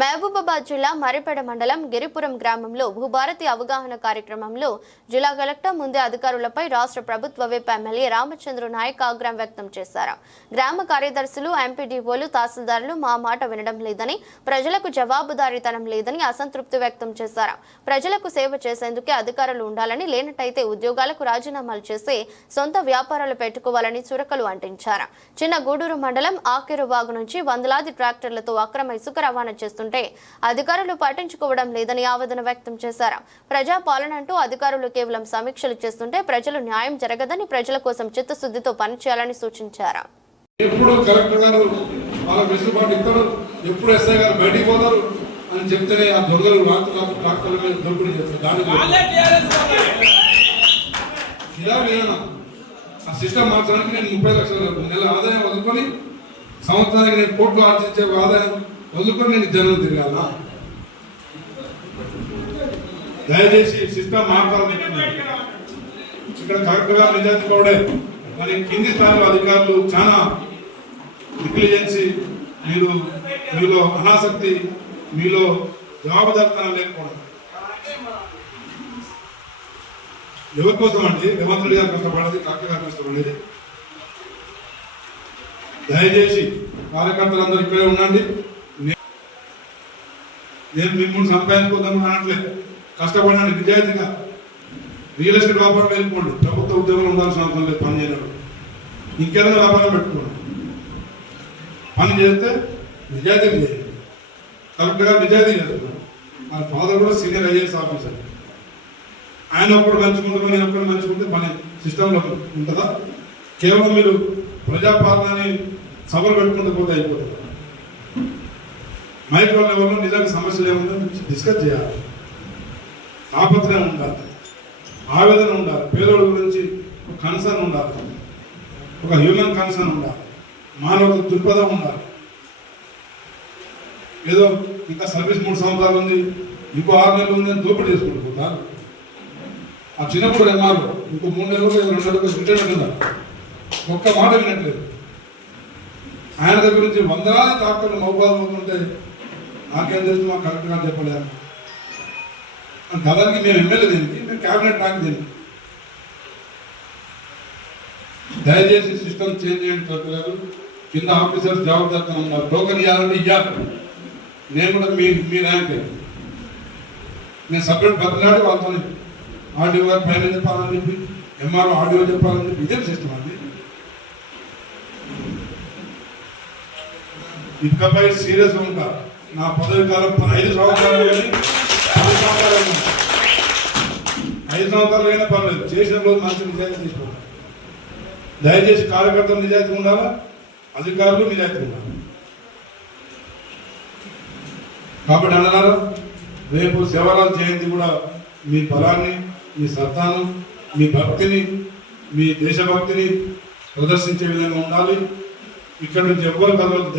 మహబూబాబాద్ జిల్లా మరిపెడ మండలం గిరిపురం గ్రామంలో భూభారతి అవగాహన కార్యక్రమంలో జిల్లా కలెక్టర్ ముందే అధికారులపై రాష్ట్ర ప్రభుత్వ విప్ ఎమ్మెల్యే రామచంద్ర నాయక్ ఆగ్రహం వ్యక్తం చేశారు. గ్రామ కార్యదర్శులు ఎంపీడీఓలు తహసీల్దారులు మా మాట వినడం లేదని ప్రజలకు జవాబుదారీతనం లేదని అసంతృప్తి వ్యక్తం చేశారు. ప్రజలకు సేవ చేసేందుకే అధికారులు ఉండాలని లేనట్టయితే ఉద్యోగాలకు రాజీనామాలు చేసి సొంత వ్యాపారాలు పెట్టుకోవాలని చురకలు అంటించారు. చిన్న గూడూరు మండలం ఆకిరువాగు నుంచి వందలాది ట్రాక్టర్లతో అక్రమ ఇసుక రవాణా చేస్తుంటే అధికారులు పట్టించుకోవడం లేదని ఆవేదన వ్యక్తం చేశారు. ప్రజా పాలన అంటూ అధికారులు కేవలం సమీక్షలు చేస్తుంటే ప్రజలు న్యాయం జరగదని ప్రజల కోసం చిత్తశుద్ధితో పనిచేయాలని సూచించారు. ఎప్పుడు కలెక్టర్ గారు వాళ్ళ వెసులుబాటు ఇస్తారు? ఎప్పుడు ఎస్ఐ గారు బయటికి పోతారు? అని చెప్తేనే ఆ దొంగలు మీద చేస్తారు. దానికి. ఇలా విధానం ఆ సిస్టమ్ మార్చడానికి నేను ముప్పై లక్షల నెల ఆదాయం వదులుకొని సంవత్సరానికి నేను కోట్లు ఆర్జించే ఆదాయం వదులుకొని నేను జనం తిరగాల? దయచేసి సిస్టమ్ మార్చాలని ఇక్కడ కరెక్ట్గా నిజాయితీ మరి కింది స్థాయిలో అధికారులు చాలా ఇంటెలిజెన్సీ మీరు మీలో అనాసక్తి మీలో జవాబుదారితనం లేకపోవడం. ఎవరి కోసం అండి? రేవంత్ రెడ్డి గారు కష్టపడేది డాక్టర్ గారు కష్టపడేది దయచేసి కార్యకర్తలందరూ ఇక్కడే ఉండండి. నేను మిమ్మల్ని సంపాదించుకోదాం అనట్లేదు. కష్టపడినాను నిజాయితీగా. రియల్ ఎస్టేట్ వ్యాపారం వెళ్ళిపోండి. ప్రభుత్వ ఉద్యోగంలో ఉండాల్సిన అవసరం లేదు పని చేయడం ఇంకేదైనా వ్యాపారం పెట్టుకోండి. పని చేస్తే నిజాయితీ చేయండి కరెక్ట్గా నిజాయితీ చేస్తున్నాను మన ఫాదర్ కూడా సీనియర్ ఐఏఎస్ ఆఫీసర్. ఆయన ఒక్కడు మంచుకుంటారు నేను ఒక్కడు మంచుకుంటే పని సిస్టంలో ఉంటుందా? కేవలం మీరు ప్రజాపాలనని సభలు పెట్టుకుంటూ పోతే అయిపోతుంది. మైక్రో లెవెల్లో నిజంగా సమస్యలు ఏముందో డిస్కస్ చేయాలి. ఆపత్ర ఉండాలి. ఆవేదన ఉండాలి. పేదోళ్ళ గురించి ఒక కన్సర్న్ ఉండాలి. ఒక హ్యూమన్ కన్సర్న్ ఉండాలి. మానవ దృక్పథం ఉండాలి. ఏదో ఇంకా సర్వీస్ మూడు సంవత్సరాలు ఉంది. ఇంకో ఆరు నెలలు ఉంది అని దోపిడీ చేసుకుంటూ పోతారు. ఆ చిన్నప్పుడు ఎంఆర్ ఇంకో మూడు నెలలు రెండు నెలలకు రిటైర్మెంట్ ఒక్క మాట వినట్లేదు. ఆయన దగ్గర నుంచి వందలాది డాక్టర్లు మౌపాలు ఉంటే మాకేం తెలుసు మాకు కరెక్ట్గా గారు చెప్పలేదు దాదాపు మేము ఎమ్మెల్యే దీనికి? మేము క్యాబినెట్ నాకు దీనికి? దయచేసి సిస్టమ్ చేంజ్ చేయండి చెప్పలేరు కింద ఆఫీసర్స్ జవాబుదారితనం ఉన్నారు. టోకెన్ ఇవ్వాలంటే ఇవ్వాలి నేను కూడా మీ మీ ర్యాంక్ నేను సపరేట్ బతిలాడి వాళ్ళతో ఆడియో గారు పైన చెప్పాలని చెప్పి ఎంఆర్ఓ ఆడియో చెప్పాలని చెప్పి ఇదే సిస్టమ్ అండి. ఇకపై సీరియస్గా ఉంటారు. నా పదవి కాలం ఐదు సంవత్సరాలు కానీ పది సంవత్సరాలు ఐదు సంవత్సరాలు అయినా పర్లేదు. చేసిన రోజు మంచి నిజాయితీ తీసుకోవాలి. దయచేసి కార్యకర్తలు నిజాయితీ ఉండాలా? అధికారులు నిజాయితీ ఉండాలి? కాబట్టి అన్నారు రేపు శివరాజు జయంతి కూడా మీ బలాన్ని మీ సత్తాను మీ భక్తిని మీ దేశభక్తిని ప్రదర్శించే విధంగా ఉండాలి. ఇక్కడ నుంచి ఎవరు కదలకు